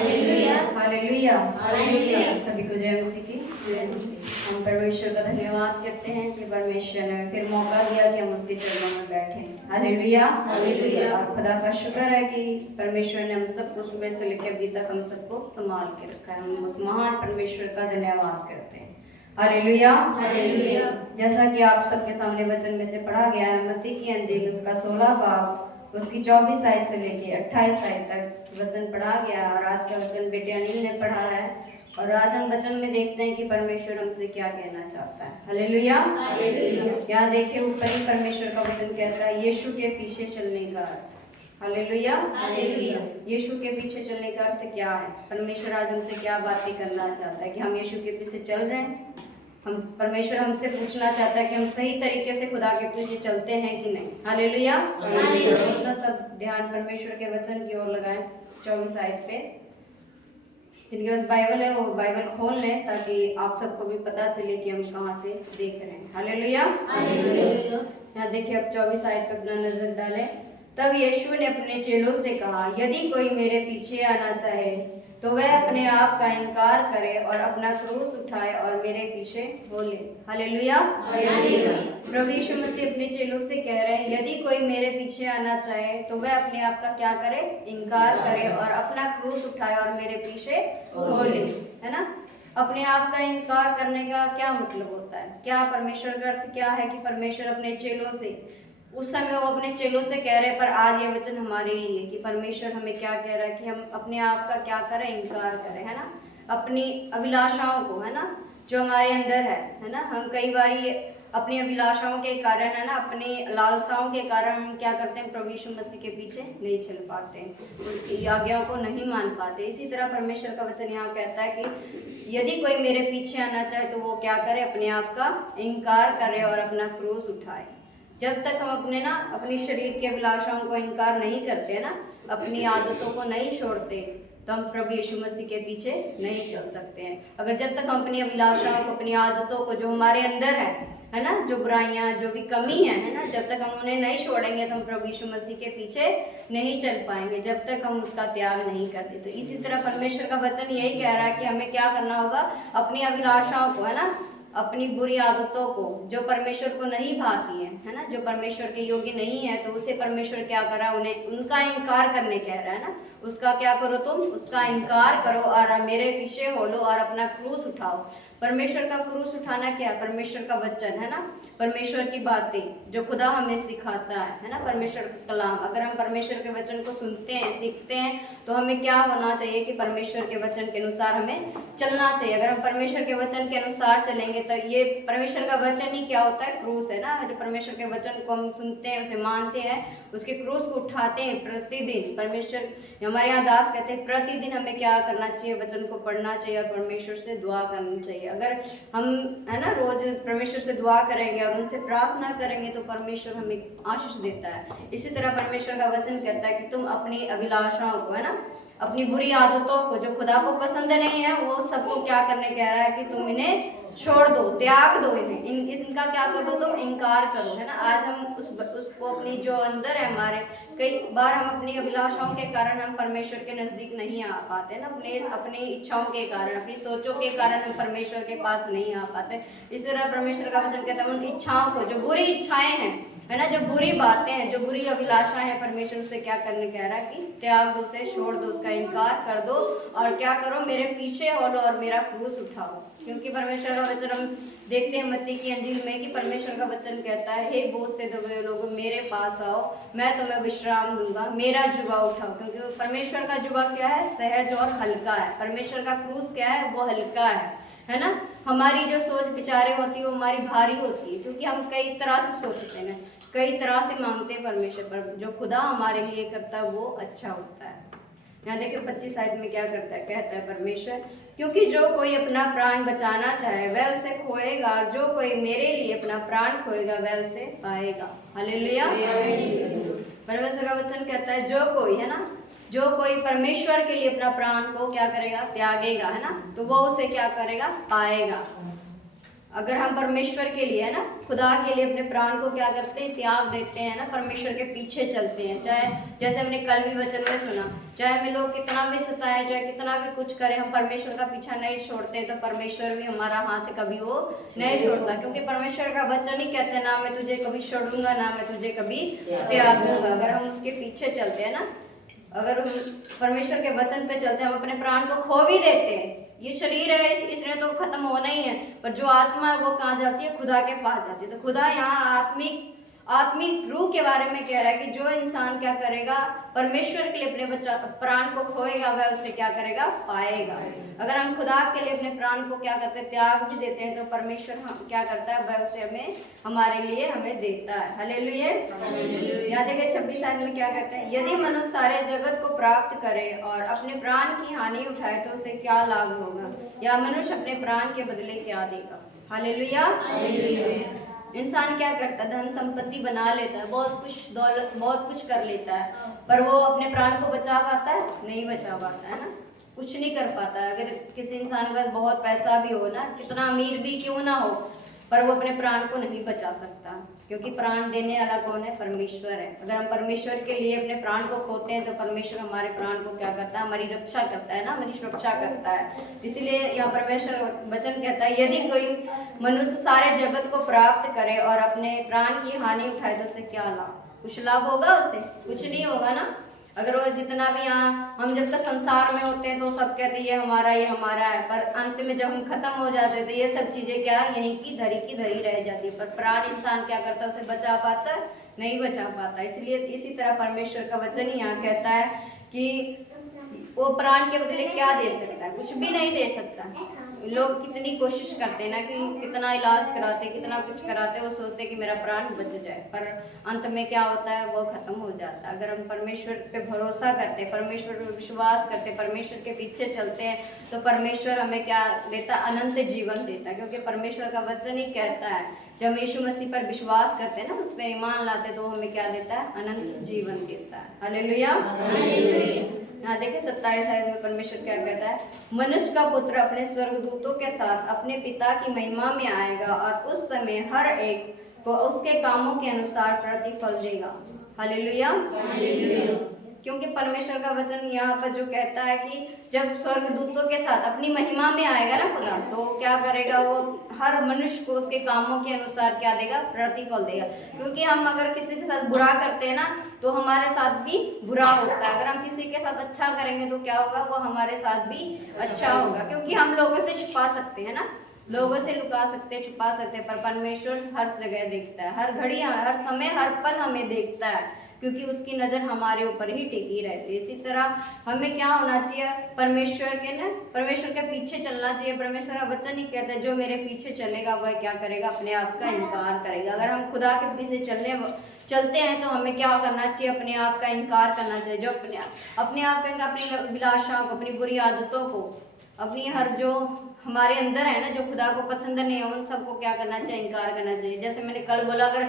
Hallelujah hallelujah. Hallelujah. सभी को जय मसीह की। हम परमेश्वर का धन्यवाद करते हैं कि परमेश्वर ने फिर मौका दिया कि हम उसके चरणों में बैठें। Hallelujah hallelujah. और खुदा का शुक्र है कि परमेश्वर ने हम सबको सुबह से लेकर अभी तक हम सबको संभाल के रखा है। हम उस महान परमेश्वर का धन्यवाद करते हैं। Hallelujah hallelujah. जैसा कि आप सबके सामने वचन में से पढ़ा गया है, मत्ती की अंजील उसका 16 बाब उसकी 24 आयत से लेके 28 आयत तक वचन पढ़ा गया। और आज का वचन बेटे अनिल ने पढ़ा है और आज हम वचन में देखते हैं कि परमेश्वर हमसे क्या कहना चाहता है। Hallelujah hallelujah. यहाँ देखिए ऊपर ही परमेश्वर का वचन कहता है यीशु के पीछे चलने का अर्थ। Hallelujah hallelujah. यीशु के पीछे चलने का अर्थ क्या है? परमेश्वर आज हमसे क्या बातें करना चाहता है कि हम यीशु के पीछे चल रहे हैं। हम परमेश्वर हमसे पूछना चाहता है कि हम सही तरीके से खुदा के पीछे चलते हैं कि नहीं। Hallelujah hallelujah. सब ध्यान परमेश्वर के वचन की ओर लगाएं 24 आयत पे। जिनके पास बाइबल है वो बाइबल खोल लें ताकि आप सबको भी पता चले कि हम कहाँ से देख रहे हैं। Hallelujah hallelujah. यहाँ देखिए अब 24 आयत पे अपना नजर डालें। तब यीशु ने अपने चेलों से कहा, यदि कोई मेरे पीछे आना चाहे तो वह अपने आप का इनकार करे और अपना क्रूस उठाए और मेरे पीछे हो ले। Hallelujah hallelujah. प्रभु यीशु मसीह अपने चेलों से कह रहे हैं यदि कोई मेरे पीछे आना चाहे तो वह अपने आप का क्या करे? इनकार करे और अपना क्रूस उठाए और मेरे पीछे हो ले। है ना? अपने आप का इनकार करने का क्या मतलब होता है? क्या परमेश्वर का अर्थ क्या है कि परमेश्वर अपने चेलों से उस समय वो अपने चेलों से कह रहे, पर आज ये वचन हमारे लिए कि परमेश्वर हमें क्या कह रहा है कि हम अपने आप का क्या करें? इनकार करें। है ना? अपनी अभिलाषाओं को, है ना, जो हमारे अंदर है ना, हम कई बार ये अपनी अभिलाषाओं के कारण, है ना, अपनी लालसाओं के कारण हम क्या करते हैं? प्रभु यीशु मसीह के पीछे नहीं चल पाते हैं, उसकी आज्ञाओं को नहीं मान पाते। इसी तरह परमेश्वर का वचन यहाँ कहता है कि यदि कोई मेरे पीछे आना चाहे तो वो क्या करे? अपने आप का इनकार करे और अपना क्रूस उठाए। जब तक हम अपनी शरीर की अभिलाषाओं को इनकार नहीं करते ना, अपनी आदतों को नहीं छोड़ते, तो हम प्रभु यीशु मसीह के पीछे नहीं चल सकते हैं। अगर जब तक हम अपनी अभिलाषाओं को, अपनी आदतों को, जो हमारे अंदर है ना, जो बुराइयां, जो भी कमी है ना, जब तक हम उन्हें नहीं छोड़ेंगे तो हम प्रभु यीशु मसीह के पीछे नहीं चल पाएंगे, जब तक हम उसका त्याग नहीं करते। तो इसी तरह परमेश्वर का वचन यही कह रहा है कि हमें क्या करना होगा? अपनी अभिलाषाओं को, है ना, अपनी बुरी आदतों को जो परमेश्वर को नहीं भाती है ना, जो परमेश्वर के योग्य नहीं है, तो उसे परमेश्वर क्या कर रहा है? उन्हें उनका इनकार करने कह रहा है ना। उसका क्या करो? तुम उसका इनकार करो और मेरे पीछे हो लो और अपना क्रूस उठाओ। परमेश्वर का क्रूस उठाना क्या है? परमेश्वर का वचन, है ना, परमेश्वर की बातें जो खुदा हमें सिखाता है ना, परमेश्वर का कलाम। अगर हम परमेश्वर के वचन को सुनते हैं, सीखते हैं, तो हमें क्या होना चाहिए कि परमेश्वर के वचन के अनुसार हमें चलना चाहिए। अगर हम परमेश्वर के वचन के अनुसार चलेंगे तो ये परमेश्वर का वचन ही क्या होता है? क्रूस, है ना। जो परमेश्वर के वचन को हम सुनते हैं, उसे मानते हैं, उसके क्रूस को उठाते हैं प्रतिदिन। परमेश्वर, हमारे यहाँ दास कहते हैं, प्रतिदिन हमें क्या करना चाहिए? वचन को पढ़ना चाहिए और परमेश्वर से दुआ करनी चाहिए। अगर हम, है ना, रोज परमेश्वर से दुआ करेंगे और उनसे प्रार्थना करेंगे तो परमेश्वर हमें आशीष देता है। इसी तरह परमेश्वर का वचन कहता है कि तुम अपनी अभिलाषाओं को, है ना, अपनी बुरी आदतों को जो खुदा को पसंद नहीं है, वो सबको क्या करने कह रहा है कि तुम इन्हें छोड़ दो, त्याग दो, इनका क्या कर दो? तुम इनकार करो। है ना? आज हम उसको अपनी जो अंदर है हमारे, कई बार हम अपनी अभिलाषाओं के कारण हम परमेश्वर के नजदीक नहीं आ पाते ना, अपनी इच्छाओं के कारण, अपनी सोचों के कारण हम परमेश्वर के पास नहीं आ पाते। इस तरह परमेश्वर का वचन कहता है उन इच्छाओं को, जो बुरी इच्छाएं हैं, है ना, जो बुरी बातें हैं, जो बुरी अभिलाषाएं हैं, परमेश्वर से क्या करने कह रहा है कि त्याग दो, उसे छोड़ दो, उसका इनकार कर दो और क्या करो? मेरे पीछे हो लो और मेरा क्रूस उठाओ। क्योंकि परमेश्वर का वचन हम देखते हैं मत्ती की अंजील में कि परमेश्वर का वचन कहता है, हे बोझ से दबे लोगों, मेरे पास आओ, मैं तुम्हें विश्राम दूंगा, मेरा जुबा उठाओ। क्योंकि परमेश्वर का जुबा क्या है? सहज और हल्का है। परमेश्वर का क्रूस क्या है? वो हल्का है ना। हमारी जो सोच विचारें होती है वो हमारी भारी होती है, क्योंकि हम कई तरह से सोचते हैं, कई तरह से मांगते हैं परमेश्वर पर। जो खुदा हमारे लिए करता है वो अच्छा होता है। यहाँ देखिए 25 आयत में क्या करता है? कहता है परमेश्वर, क्योंकि जो कोई अपना प्राण बचाना चाहे वह उसे खोएगा, और जो कोई मेरे लिए अपना प्राण खोएगा वह उसे पाएगा। हालेलुया। परमेश्वर का वचन कहता है जो कोई, है ना, जो कोई परमेश्वर के लिए अपना प्राण को क्या करेगा? त्यागेगा, है ना, तो वो उसे क्या करेगा? पाएगा। अगर हम परमेश्वर के लिए है ना, खुदा के लिए अपने प्राण को क्या करते हैं, त्याग देते हैं ना, परमेश्वर के पीछे चलते हैं, चाहे जैसे हमने कल भी वचन में सुना, चाहे हमें लोग कितना भी सताए, चाहे कितना भी कुछ करें, हम परमेश्वर का पीछा नहीं छोड़ते, तो परमेश्वर भी हमारा हाथ कभी वो नहीं छोड़ता, क्योंकि परमेश्वर का वचन ही कहते हैं, ना मैं तुझे कभी छोड़ूंगा, ना मैं तुझे कभी त्याग दूंगा। अगर हम उसके पीछे चलते हैं ना, अगर हम परमेश्वर के वचन पे चलते हैं, हम अपने प्राण को खो भी देते हैं। ये शरीर है, इसने तो खत्म होना ही है, पर जो आत्मा है वो कहाँ जाती है, खुदा के पास जाती है। तो खुदा यहाँ आत्मिक रूह के बारे में कह रहा है कि जो इंसान क्या करेगा, परमेश्वर के लिए अपने प्राण को खोएगा, वह उससे क्या करेगा, पाएगा। अगर हम खुदा के लिए अपने प्राण को क्या करते हैं, त्याग भी देते हैं, तो परमेश्वर हम क्या करता है, वह उसे हमें हमारे लिए हमें देता है। हालेलुया। यहाँ देखिए 26 आयत में क्या कहते हैं, यदि मनुष्य सारे जगत को प्राप्त करे और अपने प्राण की हानि उठाए तो उसे क्या लाभ होगा, या मनुष्य अपने प्राण के बदले क्या देगा। हालेलुया। इंसान क्या करता है, धन संपत्ति बना लेता है, बहुत कुछ दौलत, बहुत कुछ कर लेता है, पर वो अपने प्राण को बचा पाता है, नहीं बचा पाता है ना, कुछ नहीं कर पाता है। अगर किसी इंसान के पास बहुत पैसा भी हो ना, कितना अमीर भी क्यों ना हो, पर वो अपने प्राण को नहीं बचा सकता, क्योंकि प्राण देने वाला कौन है, परमेश्वर है। अगर हम परमेश्वर के लिए अपने प्राण को खोते हैं, तो परमेश्वर हमारे प्राण को क्या करता है, हमारी रक्षा करता है ना, हमारी सुरक्षा करता है। इसलिए यहाँ परमेश्वर वचन कहता है, यदि कोई मनुष्य सारे जगत को प्राप्त करे और अपने प्राण की हानि उठाए तो उसे क्या लाभ, कुछ लाभ होगा, उसे कुछ नहीं होगा ना। अगर वो जितना भी यहाँ हम जब तक संसार में होते हैं तो सब कहते हैं ये हमारा है, पर अंत में जब हम खत्म हो जाते हैं तो ये सब चीजें क्या यहीं की धरी रह जाती है, पर प्राण इंसान क्या करता है, उसे बचा पाता है, नहीं बचा पाता। इसलिए इसी तरह परमेश्वर का वचन यहाँ कहता है कि वो प्राण के बदले क्या दे सकता है, कुछ भी नहीं दे सकता। लोग कितनी कोशिश करते हैं ना, कि कितना इलाज कराते, कितना कुछ कराते, वो सोचते कि मेरा प्राण बच जाए, पर अंत में क्या होता है, वो खत्म हो जाता है। अगर हम परमेश्वर पे भरोसा करते, परमेश्वर पे विश्वास करते, परमेश्वर के पीछे चलते हैं, तो परमेश्वर हमें क्या देता है, अनंत जीवन देता है। क्योंकि परमेश्वर का वचन ही कहता है, जब हम यीशु मसीह पर विश्वास करते हैं ना, उस पर ईमान लाते, तो हमें क्या देता है, अनंत जीवन देता है। हालेलुया। यहाँ देखिए 27 आयत में परमेश्वर क्या कहता है, मनुष्य का पुत्र अपने स्वर्गदूतों के साथ अपने पिता की महिमा में आएगा और उस समय हर एक को उसके कामों के अनुसार प्रतिफल देगा। हालेलुया। क्योंकि परमेश्वर का वचन यहाँ पर जो कहता है कि जब स्वर्गदूतों के साथ अपनी महिमा में आएगा ना खुदा, तो क्या करेगा, वो हर मनुष्य को उसके कामों के अनुसार क्या देगा, प्रतिफल देगा। क्योंकि हम अगर किसी के साथ बुरा करते हैं ना, तो हमारे साथ भी बुरा होता है। अगर हम किसी के साथ अच्छा करेंगे तो क्या होगा, वो हमारे साथ भी अच्छा होगा। क्योंकि हम लोगों से छुपा सकते हैं ना, लोगों से लुका सकते, छुपा सकते, पर परमेश्वर हर जगह देखता है, हर घड़ी, हर समय, हर पल हमें देखता है, क्योंकि उसकी नज़र हमारे ऊपर ही टिकी रहती है। इसी तरह हमें क्या होना चाहिए, परमेश्वर के पीछे चलना चाहिए। परमेश्वर का वचन ही कहता है, जो मेरे पीछे चलेगा वह क्या करेगा, अपने आप का इनकार करेगा। अगर हम खुदा के पीछे चलते हैं तो हमें क्या करना चाहिए, अपने आप का इनकार करना चाहिए। जो अपने आप का, अपनी अभिलाषाओं को, अपनी बुरी आदतों को, अपनी हर जो हमारे अंदर है ना, जो खुदा को पसंद नहीं है, उन सबको क्या करना चाहिए, इनकार करना चाहिए। जैसे मैंने कल बोला, अगर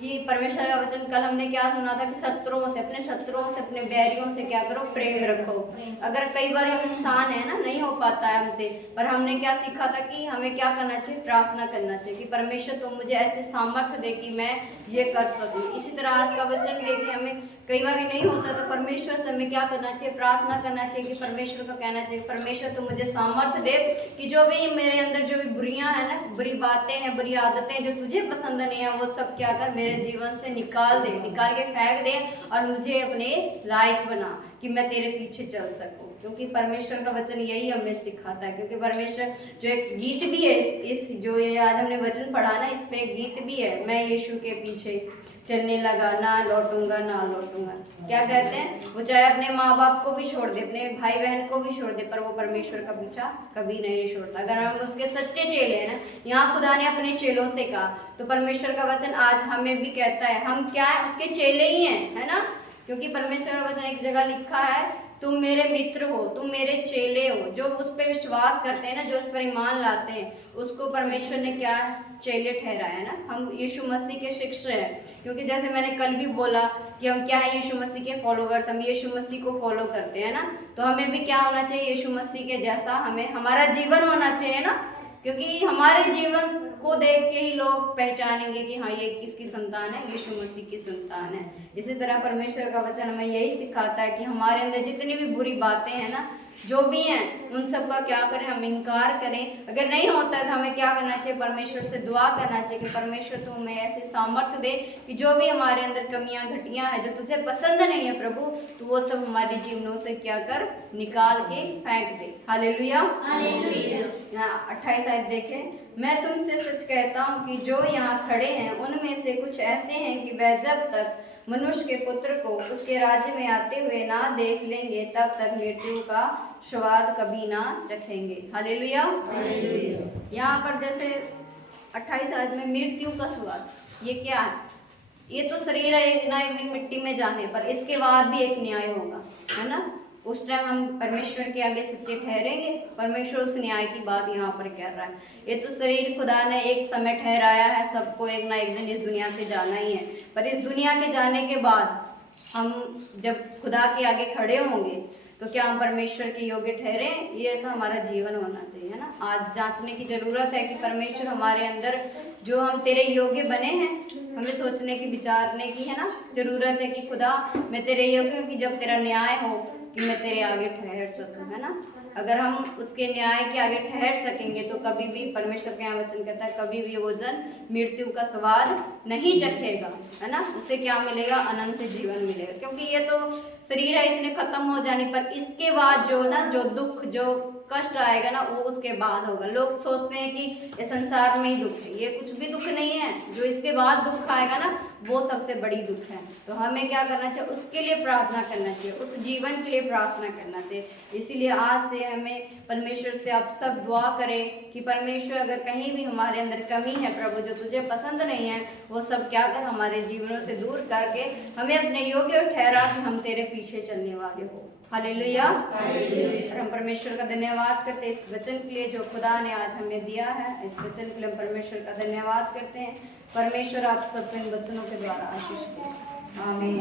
कि परमेश्वर का वचन कल हमने क्या सुना था, कि शत्रुओं से, अपने बैरियों से क्या करो, प्रेम रखो। अगर कई बार हम इंसान है ना, नहीं हो पाता है हमसे, पर हमने क्या सीखा था कि हमें क्या करना चाहिए, प्रार्थना करना चाहिए कि परमेश्वर तुम मुझे ऐसे सामर्थ्य दे कि मैं ये कर सकूं। इसी तरह आज का वचन भी कि हमें कई बार नहीं होता, तो परमेश्वर से हमें क्या करना चाहिए, प्रार्थना करना चाहिए, कि परमेश्वर को कहना चाहिए, परमेश्वर तुम मुझे सामर्थ्य दे कि जो भी मेरे अंदर जो भी बुरियां है ना, बुरी बातें हैं, बुरी आदतें जो तुझे पसंद नहीं है, वो सब क्या कर मेरे जीवन से निकाल के फेंक दे, और मुझे अपने लायक बना कि मैं तेरे पीछे चल सकूं। क्योंकि परमेश्वर का वचन यही हमें सिखाता है। क्योंकि परमेश्वर जो एक गीत भी है, इस जो ये आज हमने वचन पढ़ा ना, इस पे एक गीत भी है, मैं यीशु के पीछे चलने लगा, ना लौटूंगा। क्या कहते हैं, वो चाहे अपने माँ बाप को भी छोड़ दे, अपने भाई बहन को भी छोड़ दे, पर वो परमेश्वर का पीछा कभी नहीं छोड़ता। अगर हम उसके सच्चे चेले हैं ना, यहाँ खुदा ने अपने चेलों से कहा, तो परमेश्वर का वचन आज हमें भी कहता है, हम क्या है, उसके चेले ही हैं, है ना। क्योंकि परमेश्वर का वचन एक जगह लिखा है, तुम मेरे मित्र हो, तुम मेरे चेले हो। जो उस पर विश्वास करते हैं ना, जो उस पर ईमान लाते हैं, उसको परमेश्वर ने क्या चेले ठहराया है ना। हम यीशु मसीह के शिष्य हैं। क्योंकि जैसे मैंने कल भी बोला कि हम क्या है, यीशु मसीह के फॉलोवर्स, हम यीशु मसीह को फॉलो करते हैं ना, तो हमें भी क्या होना चाहिए, यीशु मसीह के जैसा हमें हमारा जीवन होना चाहिए ना। क्योंकि हमारे जीवन को देख के ही लोग पहचानेंगे कि हाँ ये किसकी संतान है, यीशु मसीह की संतान है। इसी तरह परमेश्वर का वचन हमें यही सिखाता है कि हमारे अंदर जितनी भी बुरी बातें हैं ना, जो भी हैं, उन सब का क्या करें, हम इनकार करें। अगर नहीं होता है तो हमें क्या करना चाहिए, परमेश्वर से दुआ करना चाहिए कि परमेश्वर तू हमें ऐसे सामर्थ्य दे कि जो भी हमारे अंदर कमियां घटियां हैं, जो तुझे पसंद नहीं है प्रभु, तो वो सब हमारे जीवनों से क्या कर, निकाल के फेंक दे। हालेलुया। यहाँ 28 आयत देखें, मैं तुमसे सच कहता हूँ कि जो यहाँ खड़े हैं उनमें से कुछ ऐसे हैं कि वह जब तक मनुष्य के पुत्र को उसके राज्य में आते हुए ना देख लेंगे तब तक मृत्यु का स्वाद कभी ना चखेंगे। हालेलुया। यहाँ पर जैसे 28 आयत में मृत्यु का स्वाद, ये क्या है, ये तो शरीर है, एक ना एक दिन मिट्टी में जाने पर इसके बाद भी एक न्याय होगा, है ना। उस टाइम हम परमेश्वर के आगे सच्चे ठहरेंगे। परमेश्वर उस न्याय की बात यहाँ पर कह रहा है। ये तो शरीर खुदा ने एक समय ठहराया है, सबको एक ना एक दिन इस दुनिया से जाना ही है, पर इस दुनिया के जाने के बाद हम जब खुदा के आगे खड़े होंगे तो क्या हम परमेश्वर के योग्य ठहरे, ये ऐसा हमारा जीवन होना चाहिए, है ना। आज जांचने की जरूरत है कि परमेश्वर हमारे अंदर जो हम तेरे योग्य बने हैं, हमें सोचने की, विचारने की, है ना, जरूरत है कि खुदा मैं तेरे योग्य हूँ कि जब तेरा न्याय हो कि मैं तेरे आगे ठहर सकूं, है ना। अगर हम उसके न्याय के आगे ठहर सकेंगे तो कभी भी, परमेश्वर के यहाँ वचन कहता है, कभी भी वो जन मृत्यु का स्वाद नहीं चखेगा, है ना। उसे क्या मिलेगा, अनंत जीवन मिलेगा। क्योंकि ये तो शरीर है, इसने खत्म हो जाने पर इसके बाद जो ना, जो दुख, जो कष्ट आएगा ना, वो उसके बाद होगा। लोग सोचते हैं कि ये संसार में ही दुख है, ये कुछ भी दुख नहीं है। जो इसके बाद दुख आएगा ना, वो सबसे बड़ी दुख है। तो हमें क्या करना चाहिए, उसके लिए प्रार्थना करना चाहिए, उस जीवन के लिए प्रार्थना करना चाहिए। इसीलिए आज से हमें परमेश्वर से आप सब दुआ करें कि परमेश्वर अगर कहीं भी हमारे अंदर कमी है प्रभु, जो तुझे पसंद नहीं है, वो सब क्या कर हमारे जीवनों से दूर करके हमें अपने योग्य ठहरा कि हम तेरे पीछे चलने वाले हो। हालेलुया। और हम परमेश्वर का धन्यवाद करते हैं इस वचन के लिए जो खुदा ने आज हमें दिया है। इस वचन के लिए हम परमेश्वर का धन्यवाद करते हैं। परमेश्वर आप सबको इन वचनों के द्वारा आशीष दे। आमीन।